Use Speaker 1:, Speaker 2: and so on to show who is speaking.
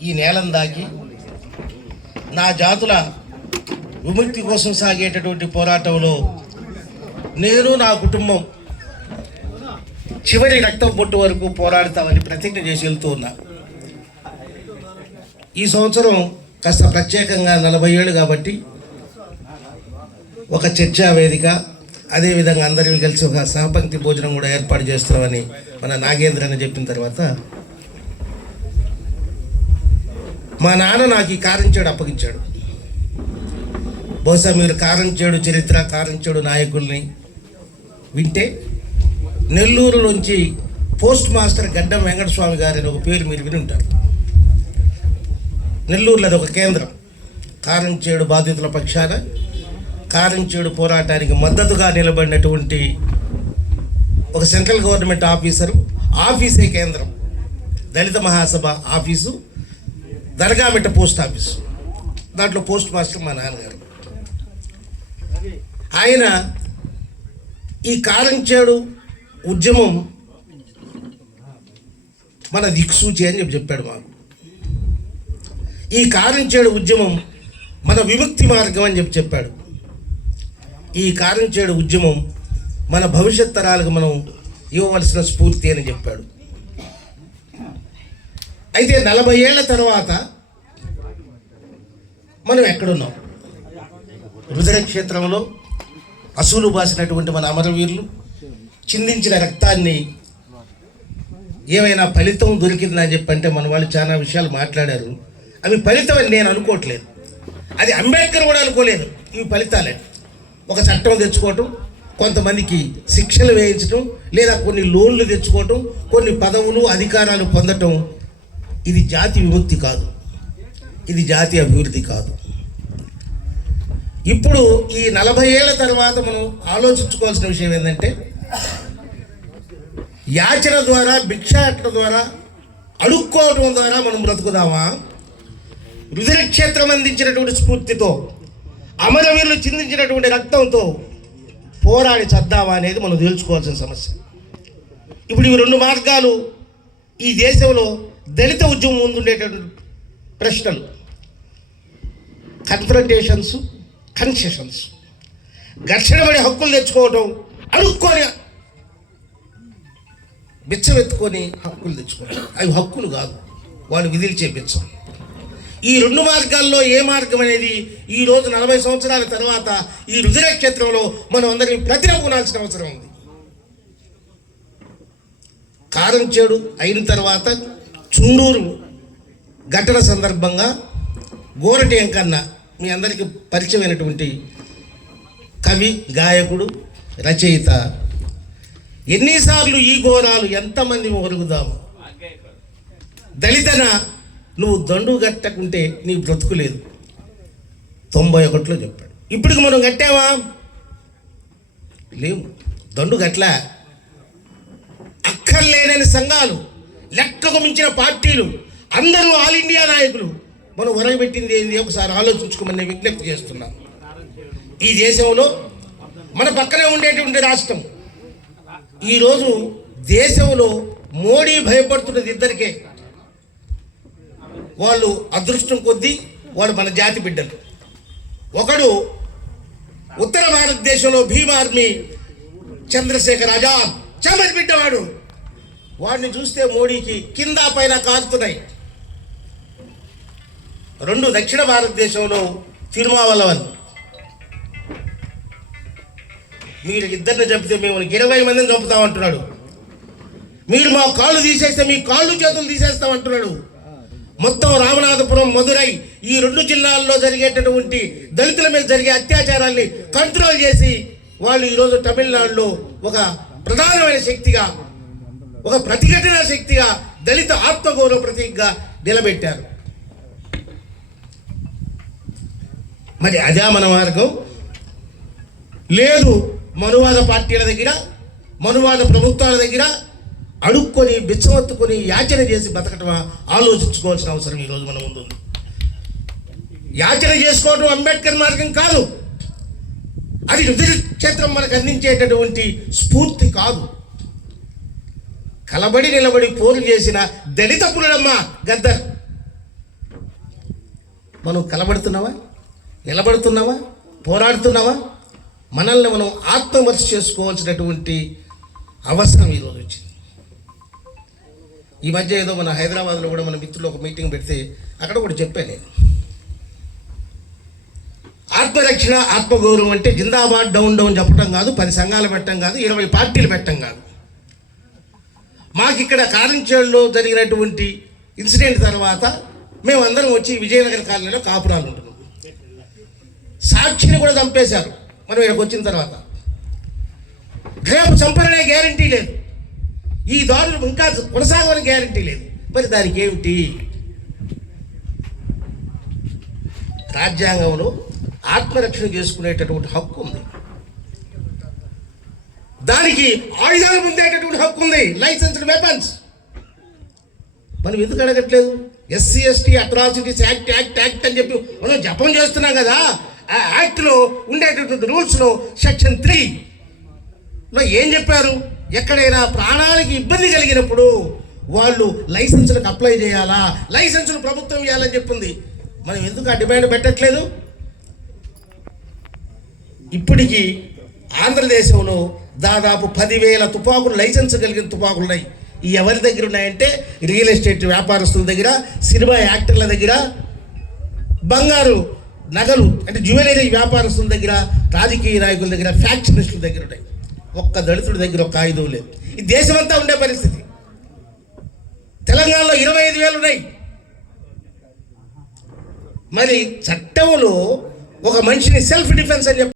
Speaker 1: ఈ నేలం దాకి నా జాతుల విముక్తి కోసం సాగేటటువంటి పోరాటంలో నేను నా కుటుంబం చివరి రక్తం పొట్టు వరకు పోరాడతామని ప్రతిజ్ఞ చేసి వెళ్తూ ఉన్నా. ఈ సంవత్సరం కాస్త ప్రత్యేకంగా నలభై ఏళ్ళు కాబట్టి ఒక చర్చా వేదిక అదేవిధంగా అందరివి కలిసి ఒక సహపంక్తి భోజనం కూడా ఏర్పాటు చేస్తామని మన నాగేంద్ర అని చెప్పిన తర్వాత మా నాన్న నాకు ఈ కారంచేడు అప్పగించాడు. బహుశా మీరు కారంచేడు చరిత్ర కారంచేడు నాయకుల్ని వింటే నెల్లూరు నుంచి పోస్ట్ మాస్టర్ గడ్డం వెంకటస్వామి గారి అని ఒక పేరు మీరు విని ఉంటారు. నెల్లూరులో అది ఒక కేంద్రం. కారంచేడు బాధితుల పక్షాన కారంచేడు పోరాటానికి మద్దతుగా నిలబడినటువంటి ఒక సెంట్రల్ గవర్నమెంట్ ఆఫీసరు ఆఫీసే కేంద్రం. Dalit Mahasabha office Dargamitta post office. దాంట్లో పోస్ట్ మాస్టర్ మా నాన్నగారు. ఆయన ఈ కారంచేడు ఉద్యమం మన దిక్సూచి అని చెప్పి చెప్పాడు మాకు. ఈ కారంచేడు ఉద్యమం మన విముక్తి మార్గం అని చెప్పి చెప్పాడు. ఈ కారంచేడు ఉద్యమం మన భవిష్యత్ తరాలకు మనం ఇవ్వవలసిన స్ఫూర్తి అని చెప్పాడు. అయితే నలభై ఏళ్ళ తర్వాత మనం ఎక్కడున్నాం? రుద్ర క్షేత్రంలో అసూలు బాసినటువంటి మన అమరవీరులు చిందించిన రక్తాన్ని ఏమైనా ఫలితం దొరికిందని చెప్పంటే మన వాళ్ళు చాలా విషయాలు మాట్లాడారు. అవి ఫలితం అని నేను అనుకోవట్లేదు. అది అంబేద్కర్ కూడా అనుకోలేదు. ఇవి ఫలితాలే. ఒక చట్టం తెచ్చుకోవటం కొంతమందికి శిక్షలు వేయించడం లేదా కొన్ని లోన్లు తెచ్చుకోవటం కొన్ని పదవులు అధికారాలు పొందటం ఇది జాతి విముక్తి కాదు. ఇది జాతి అభివృద్ధి కాదు. ఇప్పుడు ఈ నలభై ఏళ్ళ తర్వాత మనం ఆలోచించుకోవాల్సిన విషయం ఏంటంటే యాచన ద్వారా భిక్షాటన ద్వారా అడుక్కోవడం ద్వారా మనం బ్రతుకుదామా? రుద్రక్షేత్రం అందించినటువంటి స్ఫూర్తితో అమరవీరులు చిందించినటువంటి రక్తంతో పోరాడి చద్దామా అనేది మనం తేల్చుకోవాల్సిన సమస్య. ఇప్పుడు ఇవి రెండు మార్గాలు ఈ దేశంలో దళిత ఉద్యమం ముందుండేటటువంటి ప్రశ్నలు. కన్ఫ్రంటేషన్స్ కన్సెషన్స్ ఘర్షణ పడే హక్కులు తెచ్చుకోవటం అడుక్కొని బిచ్చమెత్తుకొని హక్కులు తెచ్చుకోవటం. అవి హక్కులు కాదు. వాళ్ళు విధులు చేపించం ఈ రెండు మార్గాల్లో ఏ మార్గం అనేది ఈ రోజు నలభై సంవత్సరాల తర్వాత ఈ రుద్ర క్షేత్రంలో మనం అందరినీ ప్రతిరూనాల్సిన అవసరం ఉంది. కారం చేడు అయిన తర్వాత చుండూరు ఘటన సందర్భంగా గోరటి వెంకన్న మీ అందరికీ పరిచయమైనటువంటి కవి గాయకుడు రచయిత. ఎన్నిసార్లు ఈ ఘోరాలు ఎంతమంది ఒరుగుదాము? దళితన? నువ్వు దండు కట్టకుంటే నీ బ్రతుకులేదు తొంభై ఒకటిలో చెప్పాడు. ఇప్పటికి మనం కట్టావా లేవు. దండు గట్ల అక్కర్లేనని సంఘాలు. లెక్కకు మించిన పార్టీలు అందరూ ఆల్ ఇండియా నాయకులు. మనం ఒరగబెట్టింది ఏంది? ఒకసారి ఆలోచించుకోమని విజ్ఞప్తి చేస్తున్నాం. ఈ దేశంలో మన పక్కనే ఉండేటువంటి రాష్ట్రం. ఈరోజు దేశంలో మోడీ భయపడుతున్నది ఇద్దరికే. వాళ్ళు అదృష్టం కొద్దీ వాళ్ళు మన జాతి బిడ్డలు. ఒకడు ఉత్తర భారతదేశంలో భీమ్ ఆర్మీ చంద్రశేఖర్ ఆజాద్. చమరి బిడ్డవాడు. వాడిని చూస్తే మోడీకి కింద పైన కారుతున్నాయి రెండు దక్షిణ భారతదేశంలో తిరుమావలవన్ మీరు ఇద్దరిని చంపితే మేము ఇరవై మందిని చంపుతామంటున్నాడు మీరు మా కాళ్ళు తీసేస్తే మీ కాళ్ళు చేతులు తీసేస్తామంటున్నాడు మొత్తం రామనాథపురం మధురై ఈ రెండు జిల్లాల్లో జరిగేటటువంటి దళితుల మీద జరిగే అత్యాచారాల్ని కంట్రోల్ చేసి వాళ్ళు ఈరోజు తమిళనాడులో ఒక ప్రధానమైన శక్తిగా ఒక ప్రతిఘటన శక్తిగా దళిత ఆత్మగౌరవ ప్రతీకగా నిలబెట్టారు. మరి అదే మన మార్గం? లేదు మనువాద పార్టీల దగ్గర మనువాద ప్రభుత్వాల దగ్గర అడుక్కొని బిచ్చమత్తుకొని యాచన చేసి బతకటమా ఆలోచించుకోవాల్సిన అవసరం ఈరోజు మన ముందు ఉంది. యాచన చేసుకోవడం అంబేద్కర్ మార్గం కాదు. అది రుద్ర క్షేత్రం మనకు అందించేటటువంటి స్ఫూర్తి కాదు. కలబడి నిలబడి పోరు చేసిన దళిత పురుడమ్మ గద్దర్. మనం కలబడుతున్నావా? నిలబడుతున్నావా? పోరాడుతున్నావా? మనల్ని మనం ఆత్మవిమర్శ చేసుకోవాల్సినటువంటి అవసరం ఈరోజు వచ్చింది. ఈ మధ్య ఏదో మన హైదరాబాద్లో కూడా మన మిత్రులు ఒక మీటింగ్ పెడితే అక్కడ కూడా చెప్పాను నేను. ఆత్మరక్షణ ఆత్మగౌరవం అంటే జిందాబాద్ డౌన్ డౌన్ చెప్పడం కాదు పది సంఘాలు పెట్టడం కాదు ఇరవై పార్టీలు పెట్టడం కాదు. మాకు ఇక్కడ కారంచేడులో జరిగినటువంటి ఇన్సిడెంట్ తర్వాత మేమందరం వచ్చి విజయనగర కాలనీలో కాపురాలు ఉంటున్నాం. సాక్షిని కూడా చంపేశారు. మనం ఇక్కడికి వచ్చిన తర్వాత. రేపు చంపడనే గ్యారంటీ లేదు. ఈ దారులు ఇంకా కొనసాగమని గ్యారంటీ లేదు. మరి దానికి ఏమిటి? రాజ్యాంగంలో ఆత్మరక్షణ చేసుకునేటటువంటి హక్కు ఉంది. దానికి ఆయుధాలు పొందేటటువంటి హక్కు ఉంది లైసెన్స్డ్ వెపన్స్ మనం ఎందుకు అడగట్లేదు? SC ST atrocities act act act అని చెప్పి మనం జపం చేస్తున్నాం కదా. ఆ యాక్ట్లో ఉండేటటువంటి రూల్స్లో సెక్షన్ త్రీలో ఏం చెప్పారు? ఎక్కడైనా ప్రాణానికి ఇబ్బంది కలిగినప్పుడు వాళ్ళు లైసెన్సులకు అప్లై చేయాలా? లైసెన్సులు ప్రభుత్వం ఇవ్వాలని చెప్పింది. మనం ఎందుకు ఆ డిమాండ్ పెట్టట్లేదు? ఇప్పటికీ ఆంధ్రదేశంలో దాదాపు పదివేల తుపాకులు లైసెన్స్ కలిగిన తుపాకులు ఉన్నాయి. ఈ ఎవరి దగ్గర ఉన్నాయంటే రియల్ ఎస్టేట్ వ్యాపారస్తుల దగ్గర సినిమా యాక్టర్ల దగ్గర బంగారు నగలు అంటే జ్యువెలరీ వ్యాపారస్తుల దగ్గర రాజకీయ నాయకుల దగ్గర ఫ్యాక్షనిస్టుల దగ్గర ఉన్నాయి. ఒక్క దళితుడి దగ్గర ఒక ఆయుధం లేదు. ఈ దేశమంతా ఉండే పరిస్థితి. తెలంగాణలో ఇరవై ఐదు వేలు ఉన్నాయి. మరి చట్టంలో ఒక మనిషిని సెల్ఫ్ డిఫెన్స్ అని చెప్పి